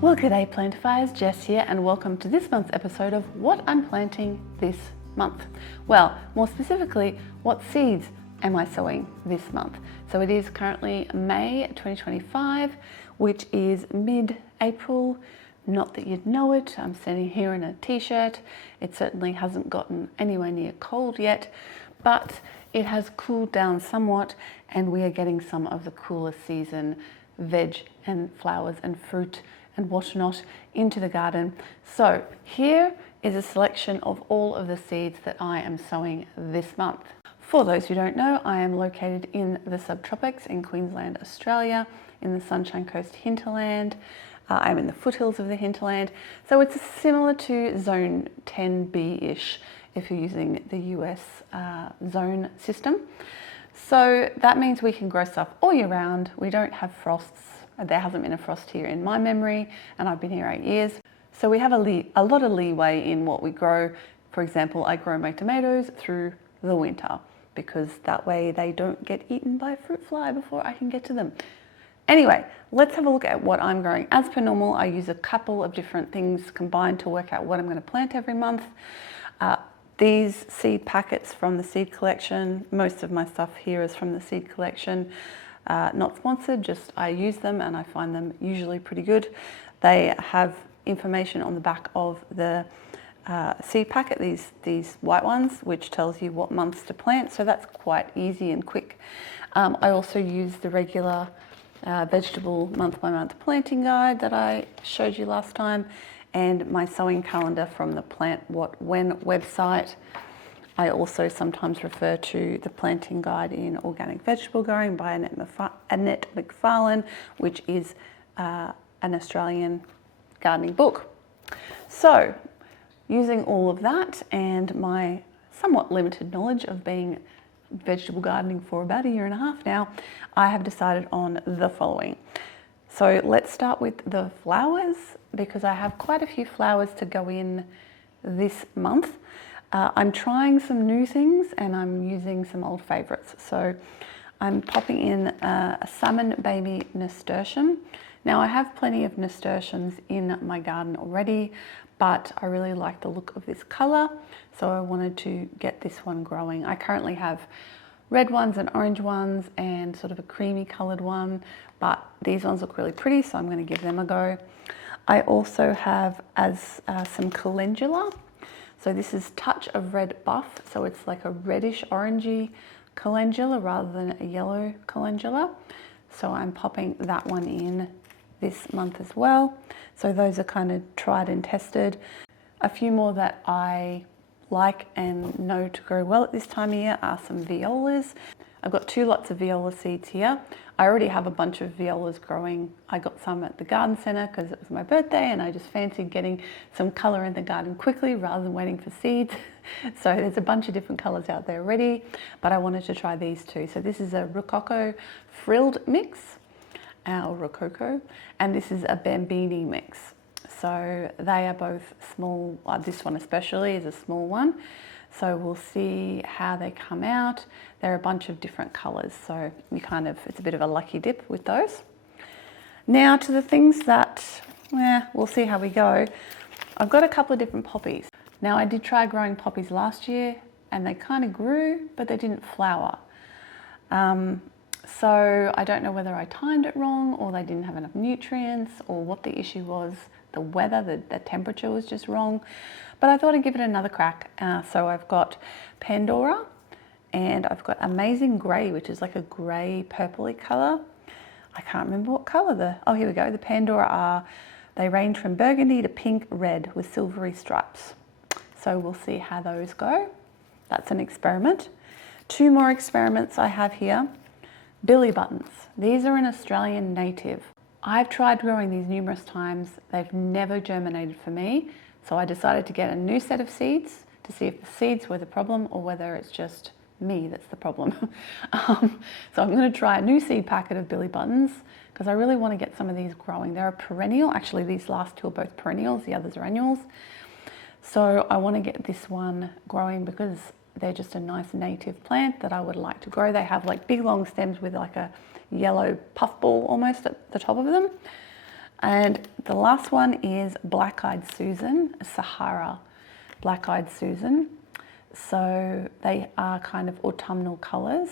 Well, g'day Plantifyers, Jess here, and welcome to this month's episode of what I'm planting this month. Well, more specifically, what seeds am I sowing this month? So it is currently May 2025, which is mid-April. Not that you'd know it, I'm standing here in a t-shirt. It certainly hasn't gotten anywhere near cold yet, but it has cooled down somewhat, and we are getting some of the cooler season veg and flowers and fruit and whatnot into the garden. So here is a selection of all of the seeds that I am sowing this month. For those who don't know, I am located in the subtropics in Queensland, Australia, in the Sunshine Coast Hinterland. I'm in the foothills of the hinterland. So it's similar to zone 10B-ish if you're using the US zone system. So that means we can grow stuff all year round. We don't have frosts. There hasn't been a frost here in my memory, and I've been here 8 years. So we have a lot of leeway in what we grow. For example, I grow my tomatoes through the winter because that way they don't get eaten by a fruit fly before I can get to them. Anyway, let's have a look at what I'm growing. As per normal, I use a couple of different things combined to work out what I'm going to plant every month. These seed packets from the seed collection, most of my stuff here is from the seed collection. Not sponsored, just I use them and I find them usually pretty good. They have information on the back of the seed packet, these white ones, which tells you what months to plant, so that's quite easy and quick. I also use the regular vegetable month-by-month planting guide that I showed you last time, and my sowing calendar from the Plant What When website. I also sometimes refer to the planting guide in Organic Vegetable Growing by Annette McFarlane, which is an Australian gardening book. So, using all of that and my somewhat limited knowledge of being vegetable gardening for about 1.5 years now, I have decided on the following. So let's start with the flowers, because I have quite a few flowers to go in this month. I'm trying some new things and I'm using some old favorites. So I'm popping in a salmon baby nasturtium. Now I have plenty of nasturtiums in my garden already, but I really like the look of this color, so I wanted to get this one growing. I currently have red ones and orange ones and sort of a creamy colored one, but these ones look really pretty, so I'm going to give them a go. I also have some calendula. So this is Touch of Red Buff, so it's like a reddish orangey calendula rather than a yellow calendula. So I'm popping that one in this month as well. So those are kind of tried and tested. A few more that I like and know to grow well at this time of year are some violas. I've got 2 lots of viola seeds here. I already have a bunch of violas growing. I got some at the garden centre because it was my birthday and I just fancied getting some colour in the garden quickly rather than waiting for seeds. So there's a bunch of different colours out there already, but I wanted to try these too. So this is a Rococo frilled mix, or Rococo, and this is a Bambini mix. So they are both small. This one especially is a small one. So we'll see how they come out. They're a bunch of different colours, so it's a bit of a lucky dip with those. Now to the things that, we'll see how we go. I've got a couple of different poppies. Now I did try growing poppies last year and they kind of grew, but they didn't flower. So I don't know whether I timed it wrong or they didn't have enough nutrients or what the issue was. The weather, the temperature was just wrong. But I thought I'd give it another crack. So I've got Pandora and I've got Amazing Grey, which is like a grey purpley colour. I can't remember what colour here we go. The Pandora they range from burgundy to pink red with silvery stripes. So we'll see how those go. That's an experiment. 2 more experiments I have here. Billy buttons. These are an Australian native. I've tried growing these numerous times. They've never germinated for me. So I decided to get a new set of seeds to see if the seeds were the problem or whether it's just me that's the problem. So I'm going to try a new seed packet of Billy buttons because I really want to get some of these growing. They're a perennial. Actually, these last 2 are both perennials. The others are annuals. So I want to get this one growing because they're just a nice native plant that I would like to grow. They have like big long stems with like a yellow puffball almost at the top of them. And the last one is Black-Eyed Susan, Sahara Black-Eyed Susan. So they are kind of autumnal colours.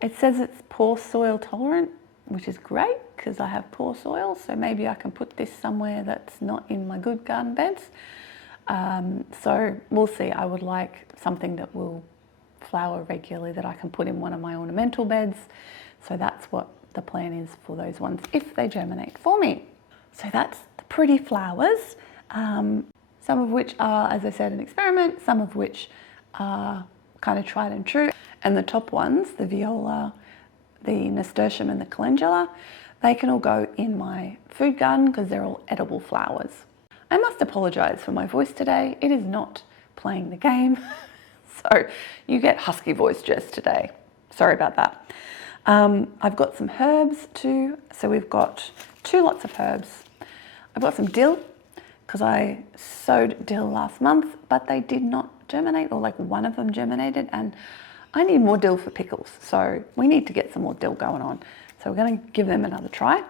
It says it's poor soil tolerant, which is great because I have poor soil. So maybe I can put this somewhere that's not in my good garden beds. So we'll see. I would like something that will flower regularly that I can put in one of my ornamental beds. So that's what the plan is for those ones if they germinate for me. So that's the pretty flowers, some of which are, as I said, an experiment, some of which are kind of tried and true. And the top ones, the viola, the nasturtium and the calendula, they can all go in my food garden because they're all edible flowers. I must apologise for my voice today. It is not playing the game. So you get husky voice Jess today. Sorry about that. I've got some herbs too. So we've got 2 lots of herbs. I've got some dill because I sowed dill last month, but they did not germinate, or like one of them germinated, and I need more dill for pickles. So we need to get some more dill going on. So we're going to give them another try.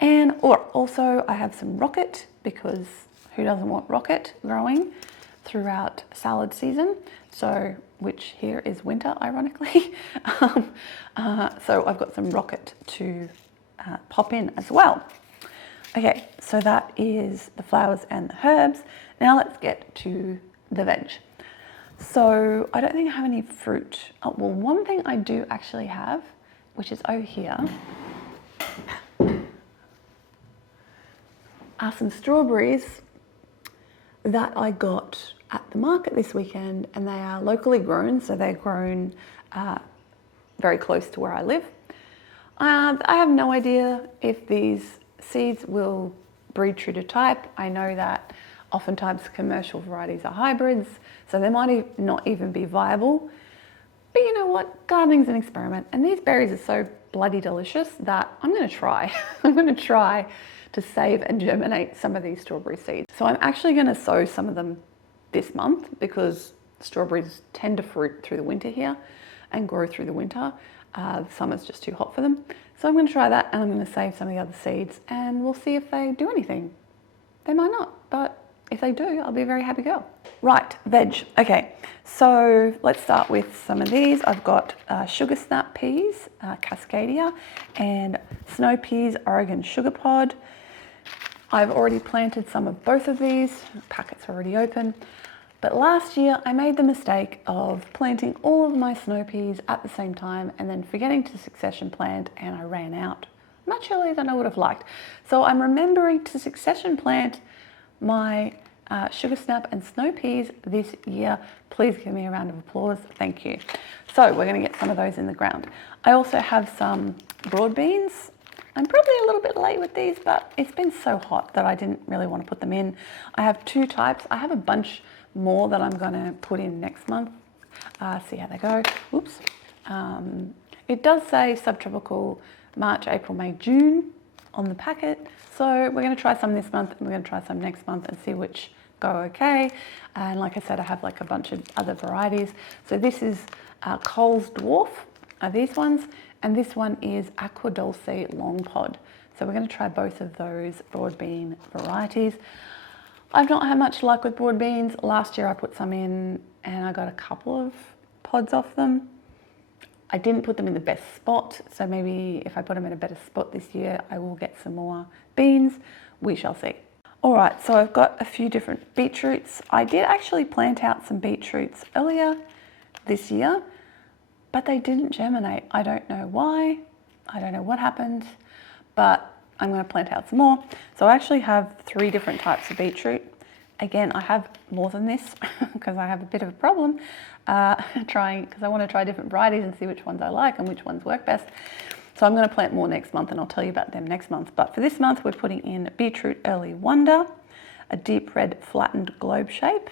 And also I have some rocket, because who doesn't want rocket growing throughout salad season? So, which here is winter, ironically. So I've got some rocket to pop in as well. Okay, so that is the flowers and the herbs. Now let's get to the veg. So I don't think I have any fruit. Oh, well, one thing I do actually have, which is over here, are some strawberries that I got at the market this weekend, and they are locally grown, so they're grown very close to where I live. I have no idea if these seeds will breed true to type. I know that oftentimes commercial varieties are hybrids, so they might not even be viable. But you know what? Gardening's an experiment, and these berries are so bloody delicious that I'm going to try. I'm going to try to save and germinate some of these strawberry seeds. So I'm actually going to sow some of them this month because strawberries tend to fruit through the winter here and grow through the winter. Summer's just too hot for them. So I'm going to try that, and I'm going to save some of the other seeds, and we'll see if they do anything. They might not, but if they do, I'll be a very happy girl. Right, veg. Okay, so let's start with some of these. I've got sugar snap peas, Cascadia, and snow peas, Oregon sugar pod. I've already planted some of both of these. The packets are already open. But last year I made the mistake of planting all of my snow peas at the same time and then forgetting to succession plant, and I ran out much earlier than I would have liked. So I'm remembering to succession plant my sugar snap and snow peas this year. Please give me a round of applause. Thank you. So we're going to get some of those in the ground. I also have some broad beans. I'm probably a little bit late with these, but it's been so hot that I didn't really want to put them in. I have 2 types. I have a bunch more that I'm going to put in next month. See how they go. Oops. It does say subtropical March, April, May, June on the packet. So we're going to try some this month, and we're going to try some next month and see which go okay. And like I said, I have like a bunch of other varieties. So this is Cole's Dwarf, are these ones, and this one is Aqua Dulce Long Pod. So we're going to try both of those broad bean varieties. I've not had much luck with broad beans. Last year I put some in and I got a couple of pods off them. I didn't put them in the best spot, so maybe if I put them in a better spot this year, I will get some more beans. We shall see. All right, so I've got a few different beetroots. I did actually plant out some beetroots earlier this year, but they didn't germinate. I don't know why. I don't know what happened, but I'm going to plant out some more. So I actually have 3 different types of beetroot. Again, I have more than this because I have a bit of a problem because I want to try different varieties and see which ones I like and which ones work best. So I'm going to plant more next month, and I'll tell you about them next month. But for this month, we're putting in beetroot Early Wonder, a deep red flattened globe shape.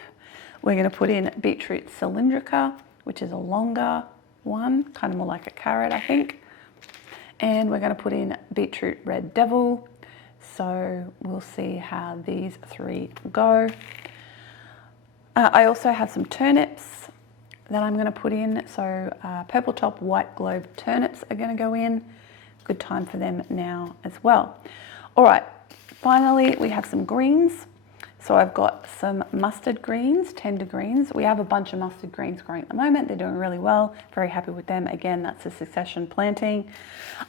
We're going to put in beetroot cylindrica, which is a longer one, kind of more like a carrot, I think. And we're going to put in beetroot red devil. So we'll see how these 3 go. I also have some turnips that I'm going to put in. So purple top white globe turnips are going to go in. Good time for them now as well. All right, Finally, we have some greens. So I've got some mustard greens, tender greens. We have a bunch of mustard greens growing at the moment. They're doing really well. Very happy with them. Again, that's a succession planting.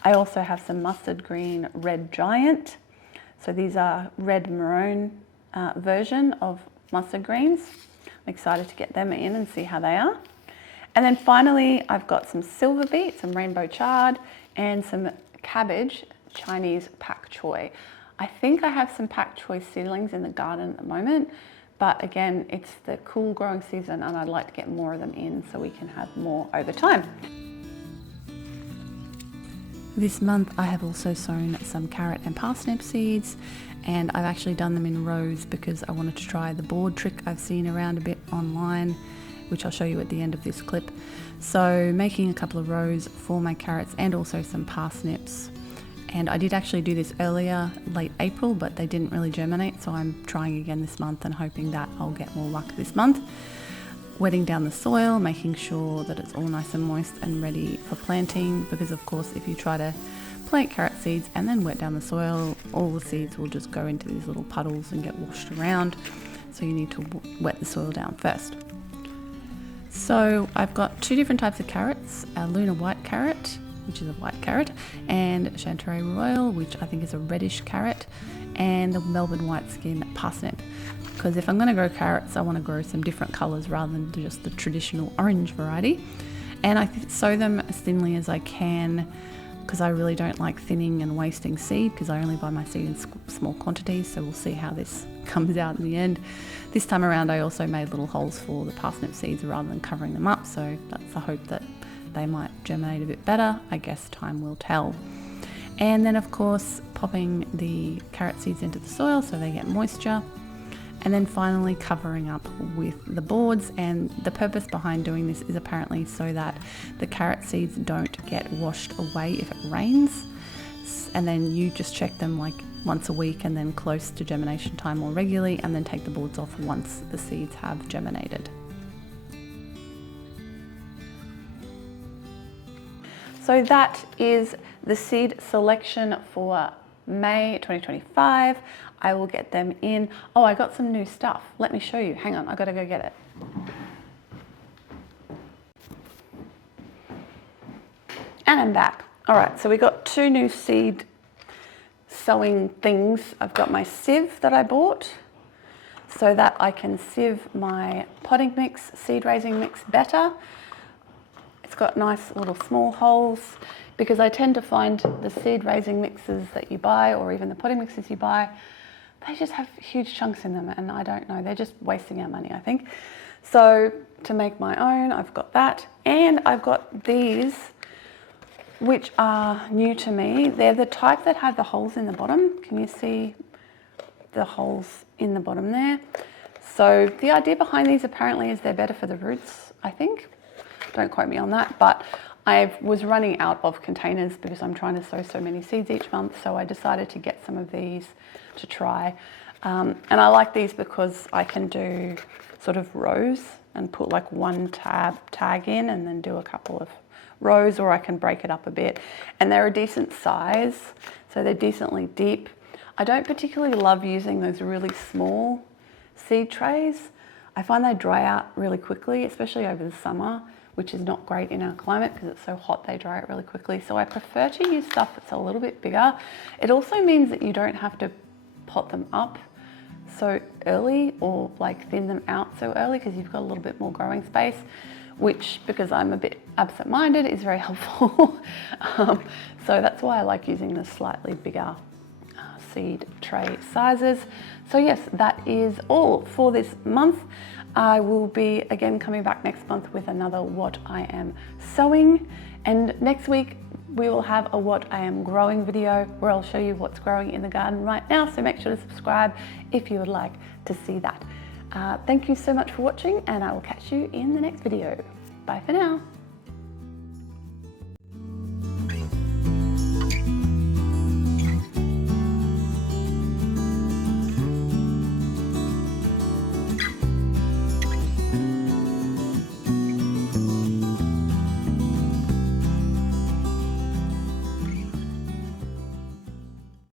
I also have some mustard green red giant. So these are red maroon version of mustard greens. I'm excited to get them in and see how they are. And then finally, I've got some silver beet, some rainbow chard, and some cabbage, Chinese pak choy. I think I have some pak choy seedlings in the garden at the moment, but again, it's the cool growing season and I'd like to get more of them in so we can have more over time. This month I have also sown some carrot and parsnip seeds, and I've actually done them in rows because I wanted to try the board trick I've seen around a bit online, which I'll show you at the end of this clip. So making a couple of rows for my carrots and also some parsnips. And I did actually do this earlier, late April, but they didn't really germinate. So I'm trying again this month and hoping that I'll get more luck this month. Wetting down the soil, making sure that it's all nice and moist and ready for planting. Because of course, if you try to plant carrot seeds and then wet down the soil, all the seeds will just go into these little puddles and get washed around. So you need to wet the soil down first. So I've got two different types of carrots, a Luna white carrot, which is a white carrot, and Chanterelle Royal, which I think is a reddish carrot, and the Melbourne white skin parsnip. Because if I'm going to grow carrots, I want to grow some different colours rather than just the traditional orange variety. And I sow them as thinly as I can because I really don't like thinning and wasting seed, because I only buy my seed in small quantities, so we'll see how this comes out in the end. This time around I also made little holes for the parsnip seeds rather than covering them up, so that's the hope that they might germinate a bit better. I guess time will tell. And then of course popping the carrot seeds into the soil so they get moisture, and then finally covering up with the boards. And the purpose behind doing this is apparently so that the carrot seeds don't get washed away if it rains, and then you just check them like once a week and then close to germination time more regularly, and then take the boards off once the seeds have germinated. So that is the seed selection for May 2025. I will get them in. Oh, I got some new stuff. Let me show you. Hang on, I gotta go get it. And I'm back. All right, so we got two new seed sowing things. I've got my sieve that I bought so that I can sieve my potting mix, seed raising mix better. It's got nice little small holes, because I tend to find the seed raising mixes that you buy, or even the potting mixes you buy, they just have huge chunks in them, and I don't know, they're just wasting our money, I think. So to make my own, I've got that, and I've got these, which are new to me. They're the type that have the holes in the bottom. Can you see the holes in the bottom there? So the idea behind these apparently is they're better for the roots, I think. Don't quote me on that, but I was running out of containers because I'm trying to sow so many seeds each month, so I decided to get some of these to try. And I like these because I can do sort of rows and put like one tag in and then do a couple of rows, or I can break it up a bit. And they're a decent size, so they're decently deep. I don't particularly love using those really small seed trays. I find they dry out really quickly, especially over the summer, which is not great in our climate because it's so hot, they dry out really quickly. So I prefer to use stuff that's a little bit bigger. It also means that you don't have to pot them up so early or like thin them out so early, because you've got a little bit more growing space, which, because I'm a bit absent-minded, is very helpful. So that's why I like using the slightly bigger seed tray sizes. So yes, that is all for this month. I will be again coming back next month with another what I am sowing, and next week we will have a what I am growing video where I'll show you what's growing in the garden right now, so make sure to subscribe if you would like to see that. Thank you so much for watching, and I will catch you in the next video. Bye for now.